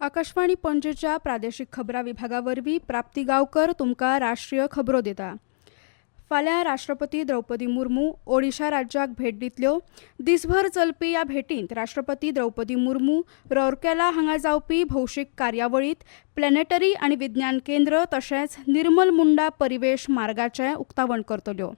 आकाशवाणी पणजेच्या प्रादेशीक खबरां विभागावरवीं प्राप्ती गांवकर तुमकां राष्ट्रीय खबरो दिता। फाल्यां राष्ट्रपती द्रौपदी मुर्मू ओडिशा राज्याक भेट दितल्यो। दिसभर चलपी ह्या भेटींत राष्ट्रपती द्रौपदी मुर्मू राउरकेला हांगा जावपी भौशीक कार्यावळींत प्लॅनेटरी आनी विज्ञान केंद्र तशेंच निर्मल मुंडा परिवेश मार्गाचें उक्तावण करतल्यो।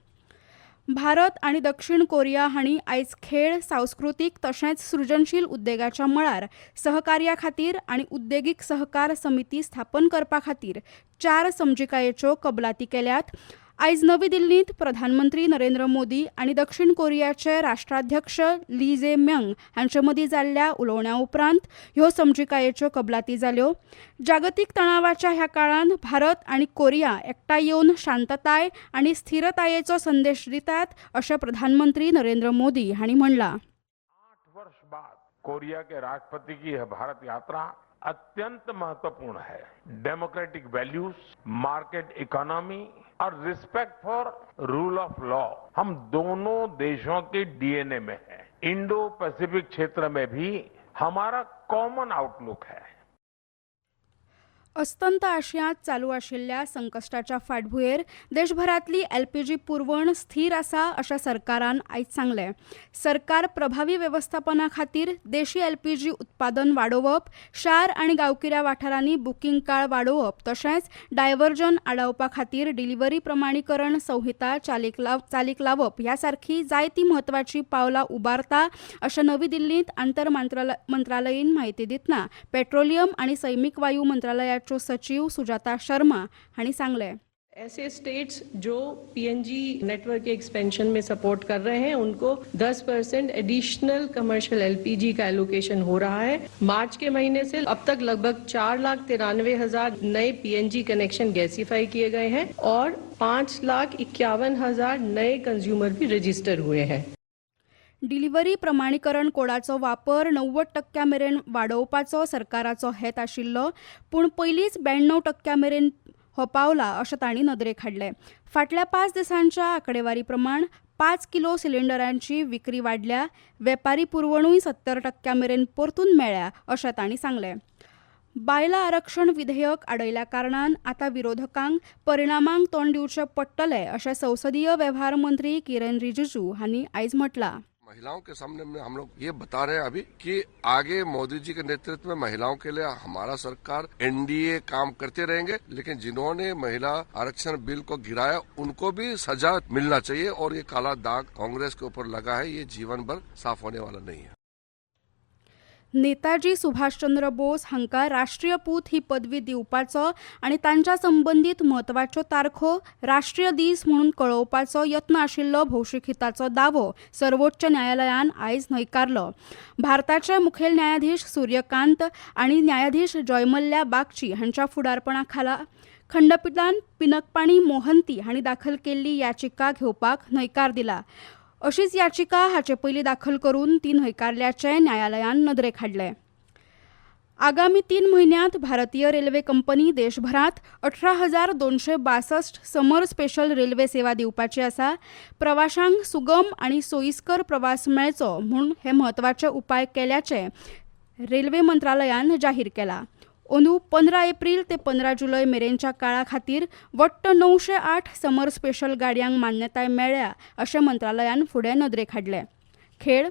भारत आनी दक्षिण कोरिया हांणी आयज खेळ, सांस्कृतीक तशेंच सृजनशील उद्देगाच्या मळार सहकार्या खातीर आनी उद्देगीक सहकार समिती स्थापन करपा खातीर 4 समजिकायेच्यो कबलाती केल्यात। आयज नवी दिल्लींत प्रधानमंत्री नरेंद्र मोदी आनी दक्षिण कोरियाचे राष्ट्राध्यक्ष ली जे म्यंग हांचे मदीं जाल्ल्या उलोवण्या उपरांत ह्यो समजिकायेच्यो कबलाती जाल्यो। जागतीक तणावाच्या ह्या काळांत भारत आनी कोरिया एकठांय येवन शांतताय आनी स्थिरतायेचो संदेश दितात अशें प्रधानमंत्री नरेंद्र मोदी हांणी म्हणलां। 8 वर्ष बाद कोरिया के राष्ट्रपति की यह भारत यात्रा अत्यंत महत्वपूर्ण है। डेमोक्रेटिक वैल्यूज, मार्केट इकोनॉमी और respect for rule of law हम दोनों देशों के डीएनए में है। इंडो पैसिफिक क्षेत्र में भी हमारा कॉमन आउटलुक है। अस्तंत आशियांत चालू आशिल्ल्या संकश्टाच्या फाटभुंयेर देशभरातली एलपीजी पुरवण स्थिर आसा अशें सरकारान आयज सांगलें। सरकार प्रभावी वेवस्थापना खातीर देशी एलपीजी उत्पादन वाडोवप, शार आनी गांवगिऱ्या वाठारांनी बुकींग काळ वाडोवप तशेंच डायव्हर्जन आडावपा खातीर डिलिव्हरी प्रमाणीकरण संहिता चालीक लावप ह्या सारखी जायती म्हत्वाची पावलां उबारता अशें नवी दिल्लींत आंतर मंत्रालयीन म्हायती दितना पेट्रोलियम आनी सैमीक वायू मंत्रालयाचे सचिव सुजाता शर्मा हांणी सांगलें। ऐसे स्टेट्स जो पीएनजी नेटवर्क के एक्सपेंशन में सपोर्ट कर रहे हैं उनको 10% एडिशनल कमर्शियल एलपीजी का एलोकेशन हो रहा है। मार्च के महीने से अब तक लगभग 4,93,000 नए पीएनजी कनेक्शन गैसीफाई किए गए हैं और 5,51,000 नए कंज्यूमर भी रजिस्टर हुए हैं। डिलिव्हरी प्रमाणीकरण कोडाचो वापर 90% मेरेन वाडोवपाचो सरकाराचो हेत आशिल्लो, पूण पयलींच 92% मेरेन हो पावला अशें तांणी नदरेक हाडलें। फाटल्या 5 दिसांच्या आंकडेवारी प्रमाण 5 किलो सिलिंडरांची विक्री वाडल्या। वेपारी पुरवणूय 70% मेरेन परतून मेळ्ळ्या अशें तांणी सांगलें। बायला आरक्षण विधेयक आडयल्या कारणान आतां विरोधकांक परिणामांक तोंड दिवचें पडटलें अशें संसदीय वेव्हार मंत्री किरेन रिजिजू हांणी आयज म्हटलां। महिलाओं के सामने में हम लोग ये बता रहे हैं अभी कि आगे मोदी जी के नेतृत्व में महिलाओं के लिए हमारा सरकार एनडीए काम करते रहेंगे, लेकिन जिन्होंने महिला आरक्षण बिल को गिराया उनको भी सजा मिलना चाहिए और ये काला दाग कांग्रेस के ऊपर लगा है, ये जीवन भर साफ होने वाला नहीं है। नेताजी सुभाषचंद्र बोस हांकां राष्ट्रीय पूत ही पदवी दिवपाचो आनी तांच्या संबंदीत म्हत्वाच्यो तारखो राष्ट्रीय दीस म्हणून कळोवपाचो यत्न आशिल्लो भौशीक हिताचो दावो सर्वोच्च न्यायालयान आयज न्हयकारलो। भारताचे मुखेल न्यायाधीश सूर्यकांत आनी न्यायाधीश जयमल्ल्या बागची हांच्या फुडारपणा खाला खंडपीठान पिनकपाणी मोहंती हांणी दाखल केल्ली याचिका घेवपाक न्हयकार दिला। अशीच याचिका हाचे पयलीं दाखल करून ती न्हयकारल्याचें न्यायालयान नदरेक हाडलें। आगामी 3 म्हयन्यांत भारतीय रेल्वे कंपनी देशभरांत 18,262 समर स्पेशल रेल्वे सेवा दिवपाची आसा। प्रवाशांक सुगम आनी सोयीस्कर प्रवास मेळचो म्हूण हे म्हत्वाचे उपाय केल्याचें रेल्वे मंत्रालयान जाहीर केलां। अंदू 15 एप्रिल ते 15 जुलय मेरेनच्या काळा खातीर वट्ट 908 समर स्पेशल गाडयांक मान्यताय मेळ्ळ्या अशें मंत्रालयान फुडें नदरेक हाडलें। खेळ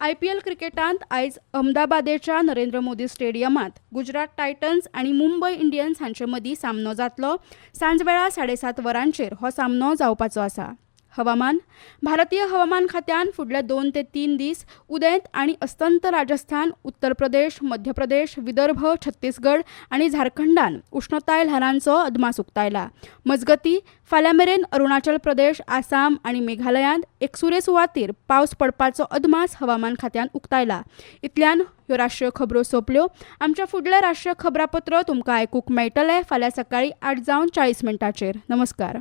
आयपीएल क्रिकेटांत आयज अहमदाबादेच्या नरेंद्र मोदी स्टेडियमांत गुजरात टायटन्स आनी मुंबय इंडियन्स हांचे मदीं सामनो जातलो। सांजवेळा 7:30 वरांचेर हो सामनो जावपाचो आसा। हवामान भारतीय हवामान खात्यान फुडले 2 ते 3 दीस उदेंत आनी अस्तंत राजस्थान, उत्तर प्रदेश, मध्य प्रदेश, विदर्भ, छत्तीसगड आनी झारखंडान उष्णताय ल्हारांचो अदमास उक्तायला। मजगतीं फाल्यां मेरेन अरुणाचल प्रदेश, आसाम आनी मेघालयांत एकसुरे सुवातेर पावस पडपाचो अदमास हवामान खात्यान उक्तायला। इतल्यान ह्यो राष्ट्रीय खबरो सोंपल्यो। आमच्या फुडले राष्ट्रीय खबरापत्र तुमकां आयकूंक मेळटलें फाल्यां सकाळीं 8:40 नमस्कार।